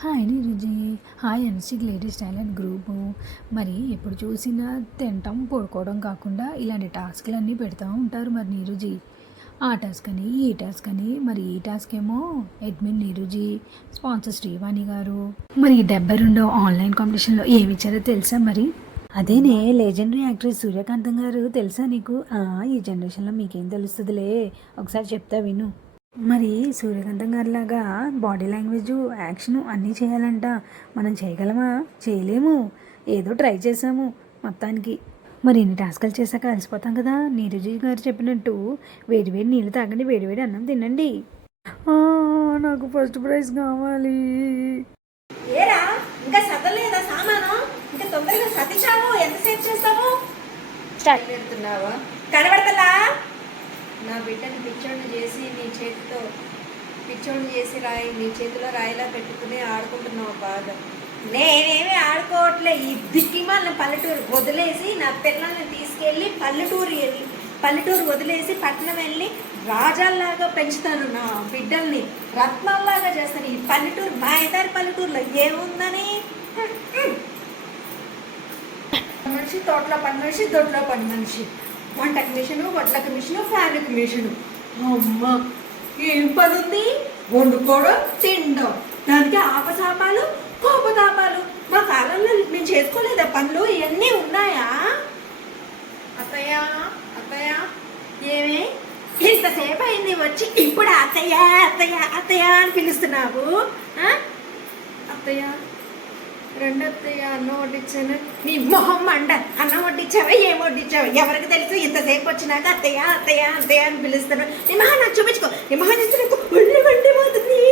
Hi Neeruji. Hi ఎన్స్టిక్ lady style and group. మరి ఎప్పుడు చూసినా తినటం పడుకోవడం కాకుండా ఇలాంటి టాస్క్లన్నీ పెడతా ఉంటారు మరి నీరుజీ. ఆ టాస్క్ అని ఈ టాస్క్ అని. మరి ఈ టాస్క్ ఏమో అడ్మిన్ నీరుజీ, స్పాన్సర్ శ్రీవాణి గారు. మరి 72 ఆన్లైన్ కాంపిటీషన్లో ఏమి ఇచ్చారో తెలుసా మరి? అదేనే లెజెండరీ యాక్ట్రెస్ సూర్యకాంతం గారు. తెలుసా నీకు? ఈ జనరేషన్లో మీకేం తెలుస్తుందిలే, ఒకసారి చెప్తా విను. మరి సూర్యకాంతం గారిలాగా బాడీ లాంగ్వేజ్, యాక్షన్ అన్నీ చేయాలంట. మనం చేయగలమా? చేయలేము. ఏదో ట్రై చేసాము మొత్తానికి. మరి ఇన్ని టాస్కులు చేశాక అలసిపోతాం కదా. నీరజీ గారు చెప్పినట్టు వేడివేడి నీళ్ళు తాగండి, వేడివేడి అన్నం తినండి. నాకు ఫస్ట్ ప్రైజ్ కావాలి. ఏరా ఇంకా సదలేదా సామాను? ఇంకా తొందరగా సతిచావు. ఎంతసేపు చేస్తావు? స్టార్ట్ పెడుతున్నావా? కనబడతలా? నా బిడ్డని పిచ్చోడిని చేసి నీ చేతితో పిచ్చోడిని చేసి రాయి నీ చేతిలో రాయిలా పెట్టుకుని ఆడుకుంటున్నావు బాగా. నేనేమి ఆడుకోవట్లే. ఈ దిక్కిమాలిన పల్లెటూరు వదిలేసి నా పిల్లల్ని తీసుకెళ్ళి పల్లెటూరు వదిలేసి పట్టణం వెళ్ళి రాజాల్లాగా పెంచుతాను. నా బిడ్డల్ని రత్నాల్లాగా చేస్తాను. ఈ పల్లెటూరు మాయదారి పల్లెటూరులో ఏముందని? మనిషి తోటలో పని మనిషి, దొడ్లో పని మనిషి, వంటకి మిషను, వడ్లకి మిషను, ఫ్యాబ్రిక్ మిషను. అమ్మ, ఏం పని ఉంది? వండుకోవడం, తినడం. దానికి ఆపసాపాలు, కోపతాపాలు. మా కాలంలో నేను చేసుకోలేదా పనులు? ఇవన్నీ ఉన్నాయా? అత్తయ్య అత్తయ్య, ఏమే ఇంతసేపు అయింది వచ్చి ఇప్పుడు అత్తయ్య అత్తయ్య అత్తయ్య అని పిలుస్తున్నావు? అత్తయ్య రెండత్తయ్య అన్నం వడ్డించాను. నీ మొహం మండ. అన్నం వడ్డించావా? ఏం వడ్డించావా? ఎవరికి తెలుసు? ఇంతసేపు వచ్చినాక అత్తయ్య అత్తయ్య అత్తయ్య అని పిలుస్తున్నావు. నీ మొహం నాకు చూపించుకో. నీ మొహం చూస్తే నాకు ఒళ్ళు మండిపోతుంది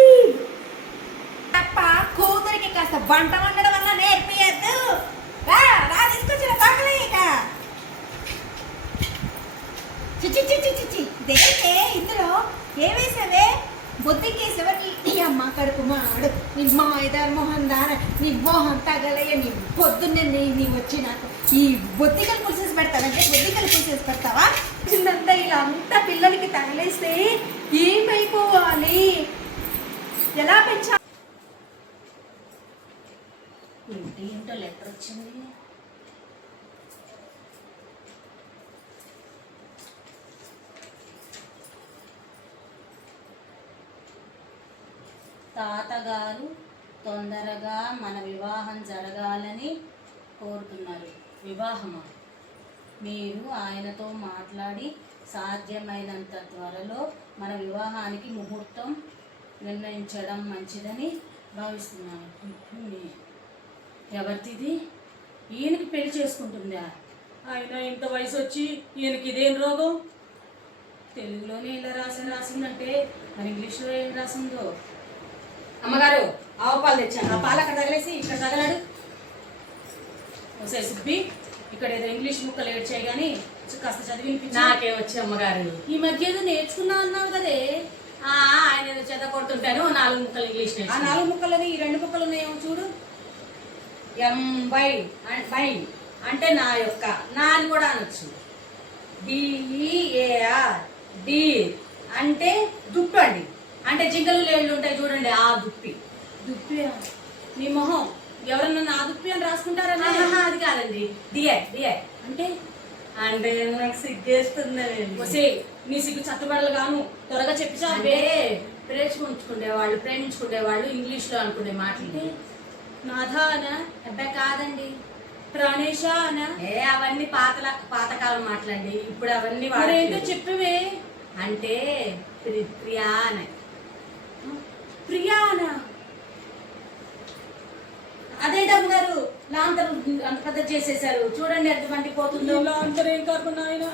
తప్ప కూతురికి కాస్త వంట వండడం వల్ల నేర్పియద్దు. రా తీసుకొచ్చిన పగలేక చిచి చిచి చిచి. దేనికే ఇందులో ఏమేసావే? బొద్దికేసేవా? నీ అమ్మ కడుపు మాడు. నీ మాయిదారు మొహం దాన. నీ మొహం తగలయ్య. నీ పొద్దున్నే నీ వచ్చి నాకు ఈ బొద్దికలు పులిసేసి పెడతానంటే బొద్దికలు పులిసేసి పెడతావా? చిన్నంతా ఇలా అంతా పిల్లలకి తగలేస్తే ఏమైపోవాలి? ఎలా పెంచాలి? ఏంటో లెటర్ వచ్చింది. తాతగారు తొందరగా మన వివాహం జరగాలని కోరుతున్నారు. వివాహమా? మీరు ఆయనతో మాట్లాడి సాధ్యమైనంత త్వరలో మన వివాహానికి ముహూర్తం నిర్ణయించడం మంచిదని భావిస్తున్నాను. ఎవరిది? ఈయనకి పెళ్లి చేసుకుంటుందా? ఆయన ఇంత వయసు వచ్చి ఈయనకి ఇదేం రోగం? తెలుగులోనే ఇలా రాసిందంటే మరి ఇంగ్లీష్లో ఏం రాసిందో? అమ్మగారు, ఆవు పాలు తెచ్చాను. ఆ పాలు అక్కడ తగలేసి ఇక్కడ తగలాడు. ఒకసారి సుబ్బి, ఇక్కడ ఏదో ఇంగ్లీష్ ముక్కలు ఏడ్చాయి కానీ కాస్త చదివినిపించి. నాకేమొచ్చి అమ్మగారు? ఈ మధ్య ఏదో నేర్చుకున్నా అన్నావు కదే. ఆయన ఏదో చెత్త కొడుతుంటాను. 4 ముక్కలు ఇంగ్లీష్. ఆ 4 ముక్కలని ఈ 2 ముక్కలు ఉన్నాయేమో చూడు. ఎంబై బై అంటే నా యొక్క, నా అని కూడా అనొచ్చు. డిఈఏఆర్ డి అంటే దుప్పు అండి. అంటే జింకలు లేళ్ళు ఉంటాయి చూడండి, ఆ దుప్పి. దుప్పి? నీ మొహం ఎవరన్నా నా దుప్పి అని రాసుకుంటారని? అది కాదండి, డిఐ డిఐ అంటే అంటే నాకు సిగ్గేస్తుందండి. నీ సిగ్గు చట్టబడలు గాను త్వరగా చెప్పి. అంటే ప్రేమించుకునేవాళ్ళు ఇంగ్లీష్లో అనుకునే మాటలు. నాథా అనా? అబ్బాయి కాదండి. ప్రాణేశ అనా? అవన్నీ పాతకాలం మాటలండి. ఇప్పుడు అవన్నీ ఏంటో చెప్పవే. అంటే ప్రియా అని. ప్రియానా? అదేంటమ్మ గారు లాంతరు అంత పెద్ద చేసేసారు చూడండి ఎంత మండిపోతుందో. లాంతరు ఏం కాకుండా ఆయన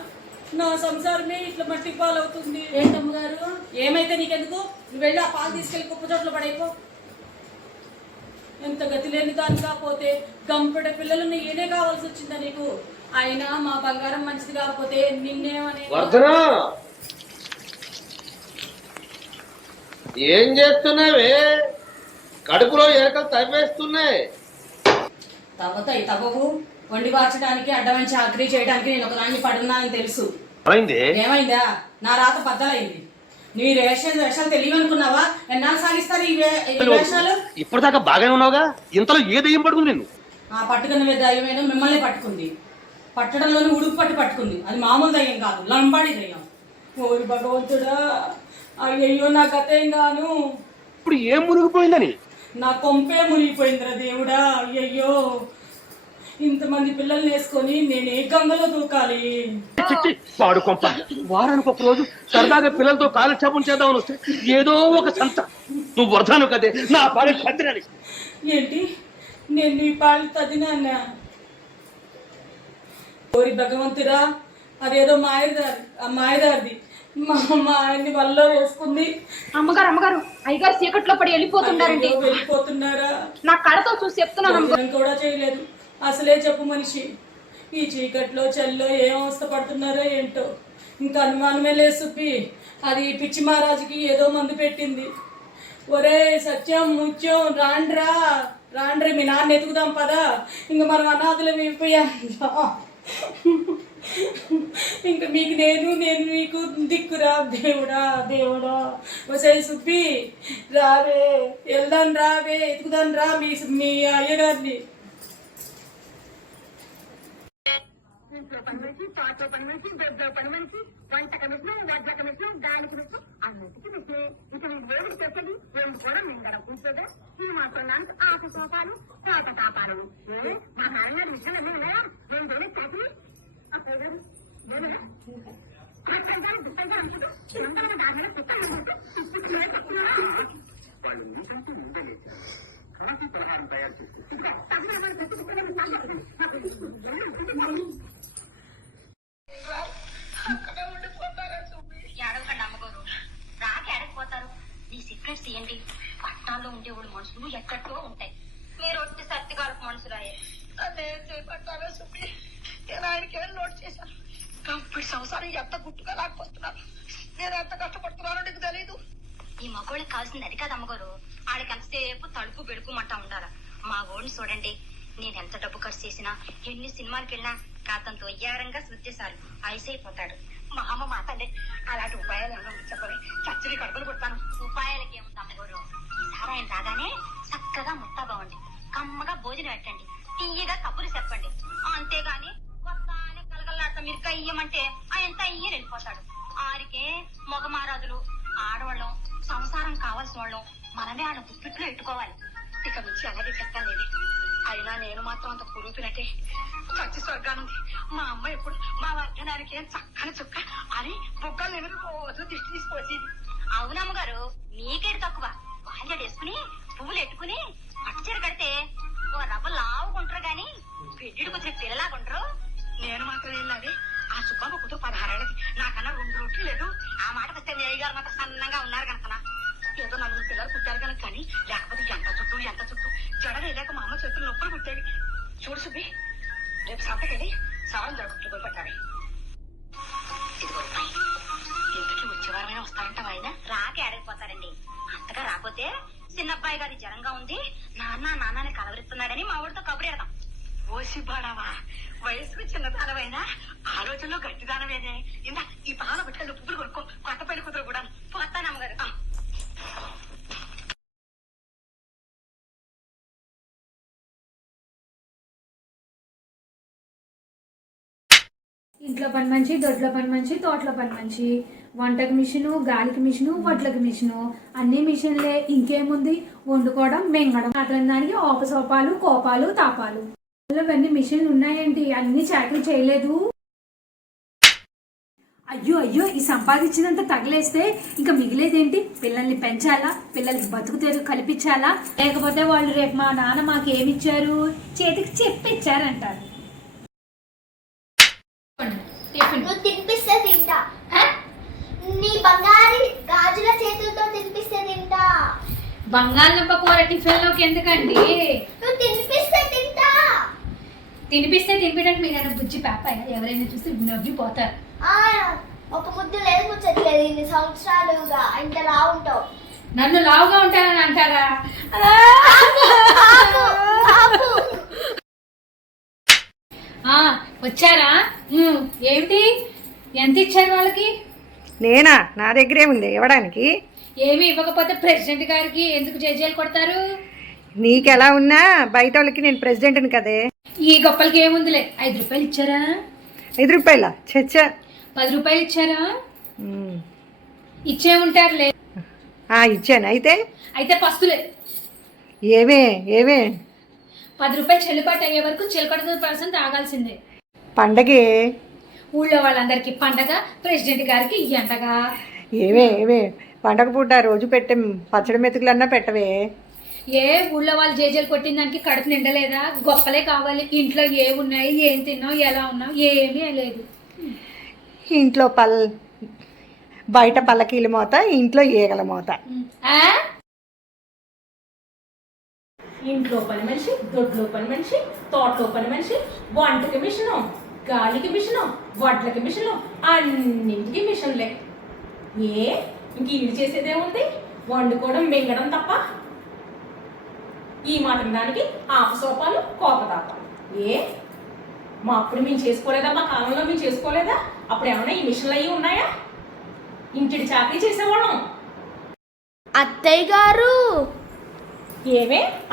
నా సంసారమే ఇట్లా మట్టికి పాలవుతుంది. ఏంటమ్మ గారు? ఏమైతే నీకెందుకు? నువ్వు వెళ్ళి ఆ పాలు తీసుకెళ్ళి కుప్ప చోట్ల పడైపో. ఎంత గతి లేని దాని కాకపోతే గంపెడ పిల్లలు ఈయనే కావాల్సి వచ్చిందా నీకు? అయినా మా బంగారం మంచిది కాకపోతే నిన్నేమనే. ఏం చేస్తున్నావే? కడుపులో ఎరకలు తవ్వేస్తున్నాయి. తవ్వవు. వండి వార్చడానికి అడ్డమైన చాకరీ చేయడానికి నేను ఒకదాన్ని పడున్నానని తెలుసు. అయింది? ఏమైందా? నా రాత బద్దలైంది. నీ వేషాలు తెలియదు అనుకున్నావా? ఎన్నాళ్ళు సాగిస్తారు ఈ వేషాలు? ఇప్పటిదాకా బాగానే ఉన్నావుగా, ఇంతలో ఏ దయ్యం పడుకుంది నిన్ను? ఆ పట్టుకున్న దయ్యమేదో మిమ్మల్ని పట్టుకుంది. పట్టడంలోనే ఉడుకు పట్టుకుంది. అది మామూలు దయ్యం కాదు, లంబాడి దయ్యం. ఓరి భగవంతుడా, అయ్యయ్యో నా గతేం గాను. ఇప్పుడు ఏం మునిగిపోయిందని? నా కొంపే మునిగిపోయిందిరా దేవుడా. అయ్యయ్యో, ఇంతమంది పిల్లల్ని వేసుకొని నేను ఏ గంగలో దూకాలి? వాడు కొంప. వారానికి ఒక రోజు సరదాగా పిల్లలతో కాలక్షేపం చేద్దామని వస్తే ఏదో ఒక సంత. నువ్వు వరదాను కదే నా పాలి కద్దిరని. ఏంటి, నేను నీ పాలు తదినా? ఓరి భగవంతురా, అదేదో మాయదారిది. మా ఆయన్ని వల్ల వేసుకుంది. అమ్మగారు అయ్యగారు చీకట్లో పడి వెళ్ళిపోతున్నారండి. వెళ్ళిపోతున్నారా? నా కళ్ళతో చూసి చెప్తున్నాను. భోజనం కూడా చేయలేదు. అసలే చెప్పు మనిషి. ఈ చీకట్లో చల్లో ఏం అవస్థ పడుతున్నారో ఏంటో. ఇంకా అనుమానమే లేదు సుబ్బి. అది పిచ్చి మహారాజుకి ఏదో మందు పెట్టింది. ఒరే సత్యం ముత్యం రాండ్రే మీ నాన్న ఎతుకుదాం పదా. ఇంక మనం అనాథులం అయిపోయా. ఇంకా మీకు నేను మీకు దిక్కురా దేవుడా. వసే సుబ్బి రావే, వెళ్దాం రావే, ఎతుకుదాం రా మీ అయ్యగారిని. ఇంట్లో పని మనిషి, తోటలో పని మనిషి, దొడ్లో పని మనిషి, వంట కమిషన్, వడ్ల కమిషన్, దాని కమిషన్, అన్నిటికీ మిషన్. ఇక మీకు దేవుడు చేసేది ఏం కూడా మింగడం ఉంటుందా? ఈ మాత్రం నాకు ఆకు సోపాలు, తోట కాపాలు. మా నాన్నగారి విషయం ఏమీ ఉన్నాయా? నేను దేవుడు తాకి దుప్పగా ఉంటుంది. చిన్నగా దాని వాళ్ళు నీకంటూ ఉండలేదు. కనసి ప్రకారం తయారు చేస్తుంది. ఏడవకండి అమ్మగారు, రాకి ఏడకపోతారు. నీ సీక్రెట్స్ ఏంటి? పట్టాల్లో ఉండేవాడు మనుషులు ఎక్కడో ఉంటాయి. మీరు వచ్చి సత్తికాలకు మనుషులయ్యే. అదేం చేపట్టారో చూపి నేను ఆయనకి ఏం నోట్ చేశాను. ఇప్పుడు సంసారం ఎంత గుట్టుగా లాక్కొస్తున్నాను. నేను ఎంత కష్టపడుతున్నానో నీకు తెలీదు. ఈ మగోళ్ళకి కావాల్సింది అది కాదు అమ్మగారు. ఆడికి ఎంతసేపు తడుపు బెడుకుమంటా ఉండాల. మా ఓడిని చూడండి, నేను ఎంత డబ్బు ఖర్చు చేసినా, ఎన్ని సినిమాలకు వెళ్ళినా కాతంతో అయ్యారంగా శృతిసారు ఐసైపోతాడు. మా అమ్మ మాతండి అలాంటి ఉపాయాలు ఏమన్నా చెప్పని చచ్చని కడుపులు కొడతాను. ఉపాయాలకి ఏముంది అమ్మగారు, ఈసారి ఆయన రాగానే చక్కగా ముత్తా బాగుండి కమ్మగా భోజనం పెట్టండి, తీయగా కబురు చెప్పండి. అంతేగాని కొత్త కలగల్లాట మీరు కయ్యమంటే ఆయన అయ్యని వెళ్ళిపోతాడు. ఆరికే మగ మహారాజులు ఆడవాళ్ళం, సంసారం కావాల్సిన వాళ్ళం మనమే ఆడ గుప్పిట్లో ఎట్టుకోవాలి. ఇక నుంచి అలాగే చెప్తాను నేను. అయినా నేను మాత్రం అంత కురుపినట్టే చచ్చి స్వర్గానుంది. మా అమ్మ ఎప్పుడు మా వర్గనానికి ఏం చక్కని చుక్క అని బుగ్గలు ఎదురు రోజు దిష్టి తీసుకొచ్చేది. అవునమ్మగారు, మీకేడు తక్కువ. బాల్యాడు వేసుకుని పువ్వులు ఎట్టుకుని పట్టుచీర కడితే ఓ రవ్వ లావుకుంటారు గాని పెళ్లిడికి వచ్చిన పిల్లలాగుంటారు. నేను మాత్రం వెళ్ళాలి. ఆ సుబ్బమ్మ కూతురు 16 ఏళ్ళకి, నాకన్నా 2 రొట్లు లేదు. ఆ మాట వస్తే నేయ్య గారు మాత్రం సన్నంగా ఉన్నారు కనుక ఏదో 4 పిల్లలు పుట్టారు కనుక, కానీ లేకపోతే ఎంత చుట్టూ జడ వేయలేక మా అమ్మ చేతులు నొప్పులు పుట్టేవి. చూడు సుబ్బి, రేపు సంతకెళ్ళి సవరం జరుగుతుంది పట్టాలి. ఇదిగో ఇంటికి వచ్చే వారమైనా వస్తారంటావా? ఆయన రాకే అడగిపోతారండి. అంతగా రాకపోతే చిన్నబ్బాయి గారి జ్వరంగా ఉంది, నాన్నని కలవరిస్తున్నాడని మా ఊరితో కబురు ఎడదాం. ఓసి బాడావా, వయసుకు చిన్నదానమైనా ఆలోచనలో గట్టిదానమేనే. ఇందా ఈ పాల బట్టలు పువ్వులు కొనుక్కో, కొత్త పెళ్లి కూతురు కూడా. పోతానమ్మగారు. ఇంట్లో పని మనిషి, దొడ్ల పని మనిషి, తోటలో పని మనిషి, వంటకి మిషను, గాలికి మిషను, వడ్లకి మిషను, అన్ని మిషన్లే. ఇంకేముంది? వండుకోవడం, మింగడం, అతని దానికి ఓపసోపాలు, కోపాలు, తాపాలు. ఇవన్నీ మిషన్లు ఉన్నాయండి, అన్ని చాకరీ చేయలేదు. అయ్యో, ఈ సంపాదించినంత తగిలేస్తే ఇంకా మిగిలేదేంటి? పిల్లల్ని పెంచాలా, పిల్లలకి బతుకు తెరుగు కల్పించాలా, లేకపోతే వాళ్ళు రేపు మా నాన్న మాకేమిచ్చారు, చేతికి చెప్పిచ్చారంటారు. నువ్వు తినిపిస్తే తింటా. నీ బంగారు గాజుల చేతులతో తినిపిస్తే తింటా. బంగాళదుంప కూర టిఫిన్ లోకి ఎందుకండి? నువ్వు తినిపిస్తే తింటా. తినిపిస్తే తినిపించడానికి మీరు బుజ్జి పాపాయ, ఎవరైనా చూసి నవ్విపోతారు. ఒక ముద్దు లేదు, ముచ్చట్లేదు. ఇన్ని సంవత్సరాలుగా ఇంత లావు ఉంటావు. నన్ను లావుగా ఉంటానని అంటారా? వచ్చారా? ఏమిటి, ఎంత ఇచ్చారు వాళ్ళకి? నేనా? నా దగ్గరే ఉంది ఇవ్వడానికి. ఏమి ఇవ్వకపోతే ప్రెసిడెంట్ గారికి ఎందుకు జేజేలు కొడతారు? నీకెలా ఉన్నా బయట వాళ్ళకి నేను ప్రెసిడెంట్ని కదే. ఈ గొప్పలకి ఏముందిలే. 5 రూపాయలు ఇచ్చారా? 5 రూపాయల చచ్చా. 10 రూపాయలు ఇచ్చారా? ఇచ్చే ఉంటారులే. ఇచ్చాను. అయితే పస్తులే. ఏమే 10 రూపాయలు చెల్లుబాటు అయ్యే వరకు చిలకడ పర్సెంట్ తాగాల్సిందే. పండగే ఊళ్ళో వాళ్ళందరికీ పండగ, ప్రెసిడెంట్ గారికి ఎండగా. ఏమే పండగ పూట రోజు పెట్టే పచ్చడి మెతుకులన్నా పెట్టవే. ఏ ఊళ్ళో వాళ్ళు జేజేలు కొట్టిన దానికి కడుపు నిండలేదా? గొప్పలే కావాలి. ఇంట్లో ఏమున్నాయి, ఏం తిన్నావు, ఎలా ఉన్నావు, ఏమీ లేదు. ఇంట్లో బయట పల్లకీల మోత, ఇంట్లో ఈగల మోత. ఇంట్లో పని మనిషి, దొడ్లో పని మనిషి, తోటలో పని మనిషి, వంటకి మిషను, గాలికి మిషను, వడ్లకి మిషను, అన్నింటికి మిషన్లే. ఇంక ఇల్లు చేసేదేముంది? వండుకోవడం, మింగడం తప్ప. ఈ మాత్రం దానికి ఆపసోపాలు, కోపతాపాలు. మా అప్పుడు మేము చేసుకోలేదా? మా కాలంలో మేము చేసుకోలేదా? అప్పుడు ఏమన్నా ఈ మిషన్లు అయ్యి ఉన్నాయా? ఇంటికి చాకరీ చేసేవాళ్ళం. అత్తయ్య గారు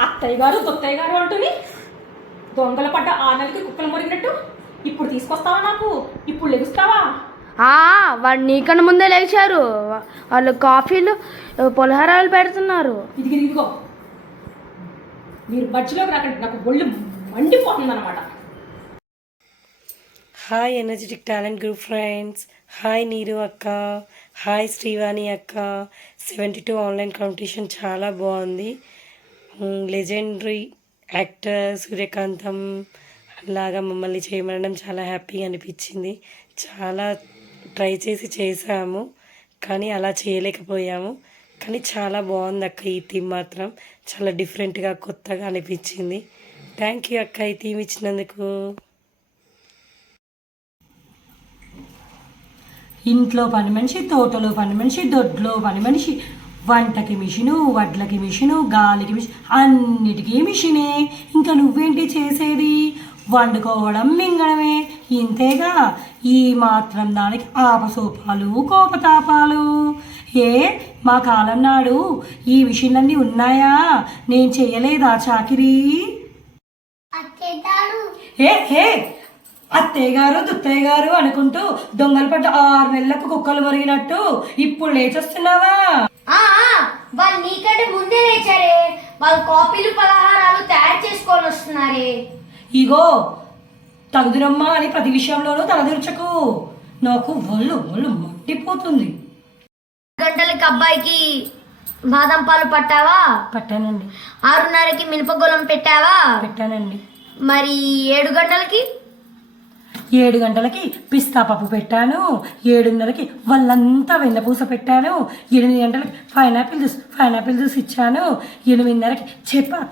అత్తయ్య గారు దొత్తయ్య గారు అంటుంది. దొంగల పడ్డ 6 నెలలకి కుక్కలు మురిగినట్టు ఇప్పుడు తీసుకొస్తావా? నాకు ఇప్పుడు లెగుస్తావా? వాడు నీకన్నా ముందే లేచారు. వాళ్ళు కాఫీలు, పులిహోరాలు పెడుతున్నారు. ఇదిగో మీరు బడ్జీలోకి రాకండి, నాకు ఒళ్ళు మండిపోతుంది అనమాట. Hi energetic talent group friends. Hi నీరు అక్క, హాయ్ శ్రీవాణి అక్క. 72 ఆన్లైన్ కాంపిటీషన్ చాలా బాగుంది. లెజెండరీ యాక్టర్ సూర్యకాంతం లాగా మమ్మల్ని చేయమనడం చాలా హ్యాపీగా అనిపించింది. చాలా ట్రై చేసాము కానీ అలా చేయలేకపోయాము. కానీ చాలా బాగుంది అక్క. ఈ థీమ్ మాత్రం చాలా డిఫరెంట్గా, కొత్తగా అనిపించింది. థ్యాంక్ యూ అక్క ఈ థీమ్ ఇచ్చినందుకు. ఇంట్లో పని మనిషి, తోటలో పని మనిషి, దొడ్లో పని మనిషి, వంటకి మిషను, వడ్లకి మిషను, గాలికి మిషన్, అన్నిటికీ మిషనే. ఇంకా నువ్వేంటి చేసేది? వండుకోవడం, మింగడమే. ఇంతేగా. ఈ మాత్రం దానికి ఆపసోపాలు, కోపతాపాలు. మా కాలం నాడు ఈ మిషన్లన్నీ ఉన్నాయా? నేను చెయ్యలేదా చాకిరీ? అత్తయ్య గారు దుత్తయ్య గారు అనుకుంటూ దొంగలు పడ్డ 6 నెలలకు కుక్కలు మరిగినట్టు ఇప్పుడు లేచొస్తున్నావా? వాళ్ళు నీకంటే ముందే లేచారే. వాళ్ళు కాఫీలు, పలహారాలు తయారు చేసుకొని వస్తున్నారే. ఇగో తగుదురమ్మా అని ప్రతి విషయంలోనూ తలదూర్చకు. నాకు ఒళ్ళు మండిపోతుంది. గంటలకి అబ్బాయికి బాదం పాలు పట్టావా? పట్టానండి. 6:30కి మినపగొలం పెట్టావా? పెట్టానండి. మరి 7 గంటలకి? 7 గంటలకి పిస్తా పప్పు పెట్టాను. 7:30కి వాళ్ళంతా వెన్నపూస పెట్టాను. 8 గంటలకి పైనాపిల్ జ్యూస్ ఇచ్చాను. 8:30కి చెప్ప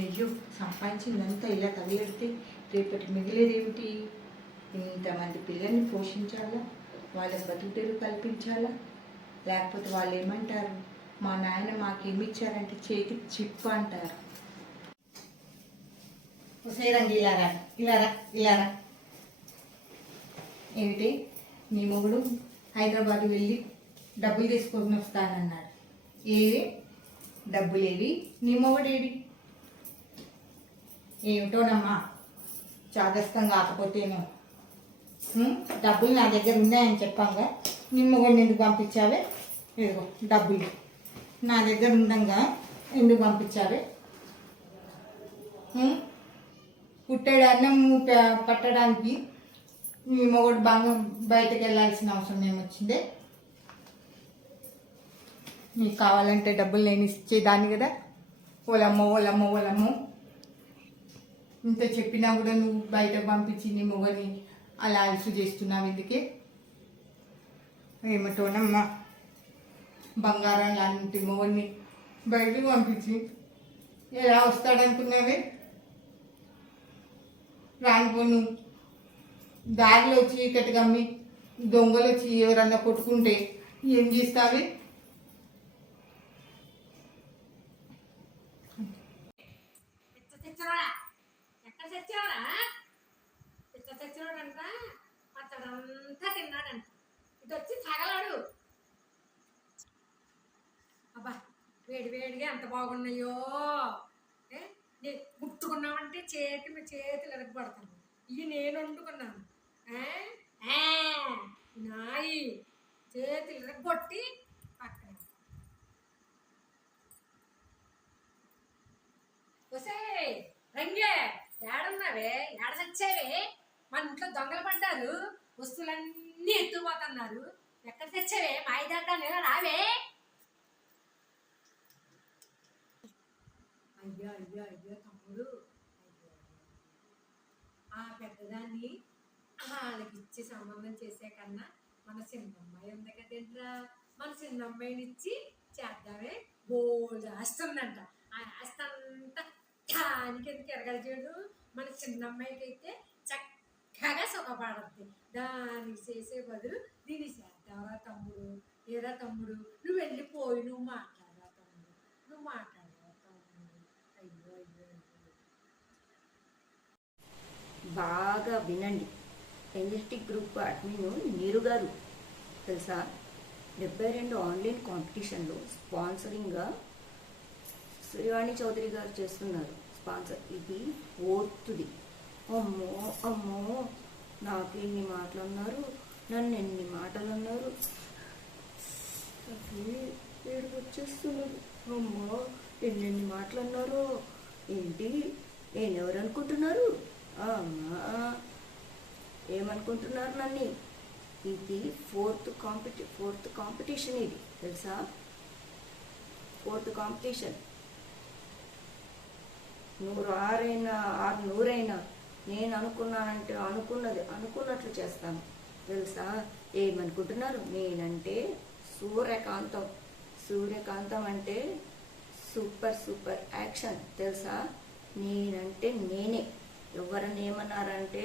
అయ్యో సంపాదించిందంతా ఇలా తగిలిడితే రేపటి మిగిలేదేమిటి? ఇంతమంది పిల్లల్ని పోషించాలా, వాళ్ళకి బతుకుతెరు కల్పించాలా? లేకపోతే వాళ్ళు ఏమంటారు? మా నాయన మాకేమిచ్చారంటే చేతికి చిప్పు అంటారు. రండి ఇలారా. ఏమిటి? నీ మొగుడు హైదరాబాద్ వెళ్ళి డబ్బులు తీసుకొని వస్తానన్నాడు. ఏవి డబ్బులేవి? నీ మొగుడేవి? ఏమిటోనమ్మా చాదస్తం కాకపోతేను. డబ్బులు నా దగ్గర ఉన్నాయని చెప్పాగా నీ మొగుడిని ఎందుకు పంపించావే? ఇదిగో డబ్బులు నా దగ్గర ఉండంగా ఎందుకు పంపించావే? పుట్టాడు అన్నం పట్టడానికి నీ మొగుడు బయటకు వెళ్ళాల్సిన అవసరం ఏమొచ్చిందే? నీకు కావాలంటే డబ్బులు నేను ఇచ్చేదాన్ని కదా. ఓలమ్మో ఇంత చెప్పినా కూడా నువ్వు బయటకు పంపించి నీ మొగని అలా అలసు చేస్తున్నావు ఎందుకే? ఏమిటోనమ్మా బంగారం లాంటి మొగని బయటకు పంపించి ఎలా వస్తాడనుకున్నావే? రానుకోను దారిలో చీకటి గమ్మి దొంగలు వచ్చి ఎవరన్నా కొట్టుకుంటే ఏం చేస్తావి? ఎక్కడ తెచ్చావరా? తెచ్చినోడంట పచ్చడంతా తిన్నాడంట. ఇటు వచ్చి తగలాడు. అబ్బా వేడి వేడిగా ఎంత బాగున్నాయో. ముట్టుకున్నామంటే చేతులు ఎరగబడతాను. ఇవి నేను వండుకున్నాను. నాయి చేతులు ఎరగొట్టి పక్కన వసే రంగే ఏడున్నావే? ఏడ తెచ్చావే? మన ఇంట్లో దొంగలు పడ్డారు, వస్తువులన్నీ ఎత్తుకుపోతున్నారు. ఎక్కడ తెచ్చావే? మాయిదాడ్డా రావే. అయ్యో అయ్యో అయ్యో తమ్ముడు, ఆ పెద్దదాన్ని వాళ్ళకి ఇచ్చి సంబంధం చేసే కన్నా మన చిన్నమ్మాయి ఉంది కదేంట్రా, మన చిన్నమ్మాయిని ఇచ్చి చేద్దామే. బోల్డ్ ఆస్తుందంట. ఆ ఆస్తంతా దానికి ఎందుకు ఎరగలిచాడు? మన చిన్నమ్మాయికి అయితే చక్కగా సుఖపడద్ది. దానికి చేసే బదులు దీన్ని చేద్దావరా తమ్ముడు. ఏరా తమ్ముడు, నువ్వు వెళ్ళిపోయి నువ్వు మాట్లాడరా తమ్ముడు, నువ్వు మాట్లాడరా తమ్ముడు. అయ్యో అయ్యో అయ్యో. బాగా వినండి. ఎన్ఎస్టీ గ్రూప్ అడ్మిన్ నీరు గారు తెలుసా, 72 ఆన్లైన్ కాంపిటీషన్లో స్పాన్సరింగ్గా శ్రీవాణి చౌదరి గారు చేస్తున్నారు స్పాన్సర్. ఇది 4th. అమ్మో అమ్మో, నాకు ఎన్ని మాటలు అన్నారు, నన్ను ఎన్ని మాటలు అన్నారు. ఏడు వచ్చేస్తున్నారు. అమ్మో ఎన్నెన్ని మాటలు అన్నారు. ఏంటి నేనెవరు అనుకుంటున్నారు? అమ్మా ఏమనుకుంటున్నారు నన్ను? ఇది 4th కాంపిటీషన్. ఇది తెలుసా, 4th కాంపిటీషన్. 100 నేను అనుకున్నానంటే అనుకున్నట్లు చేస్తాను తెలుసా. ఏమనుకుంటున్నారు? నేనంటే సూర్యకాంతం అంటే సూపర్ యాక్షన్ తెలుసా. నేనంటే నేనే. ఎవరన్నా ఏమన్నారంటే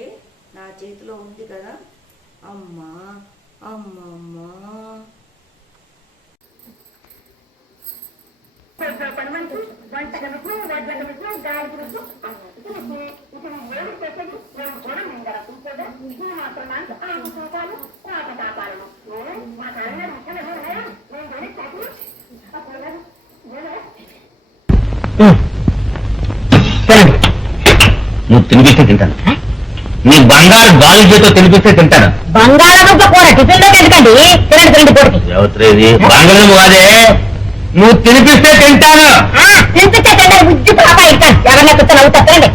నా చేతిలో ఉంది కదా. అమ్మా అమ్మమ్మా. పని మనిషి, వంట కమిషన్, వడ్ల కమిషన్, గాలి కమిషన్ అన్నిటికీ ఇతను ఏడు చేసేది నేను కూడా నిండా కూర్చోదా. ఇది మాత్రం నాకు ఆకు చూపాలు రాక కాపాలను. మా నాన్న ముఖ్యమైన నేను కానీ కాదు. నువ్వు తినిపిస్తే తింటాను. నీ బంగారు గాలి చేతో తినిపిస్తే తింటాను. బంగాళాదుంప కూర టిఫిన్ లో ఎందుకండి? తినండి పోటీ. ఎవరిది బంగాళం కాదే, నువ్వు తినిపిస్తే తింటాను. తినిపిస్తే తింటాను. బుజ్జి పాప ఇస్తాను. ఎవరన్నా కూర్చొని అవుతారండి.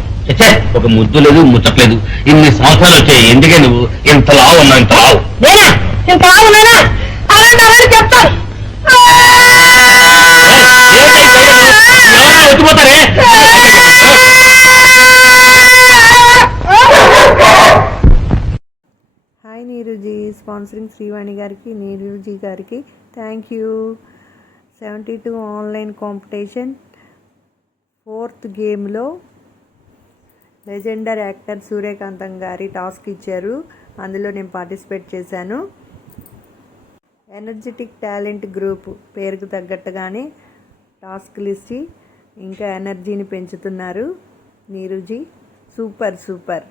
ఒక ముద్దు లేదు, ముచ్చట్లేదు. ఇన్ని సంవత్సరాలు వచ్చాయి, ఎందుకే నువ్వు ఇంత లావు ఉన్నావు? ఇంత లావు నేనా? ఇంత ఉన్నానా? అలాంటి చెప్తాను. వచ్చిపోతారే. హాయ్ నీరుజీ, స్పాన్సరింగ్ శ్రీవాణి గారికి, నీరుజీ గారికి thank you. 72 online competition 4th గేమ్లో లెజెండరీ యాక్టర్ సూర్యకాంతం గారి టాస్క్ ఇచ్చారు. అందులో నేను పార్టిసిపేట్ చేశాను. ఎనర్జెటిక్ టాలెంట్ గ్రూప్ పేరుకు తగ్గట్టుగానే టాస్క్లు ఇచ్చి ఇంకా ఎనర్జీని పెంచుతున్నారు నీరుజీ. సూపర్.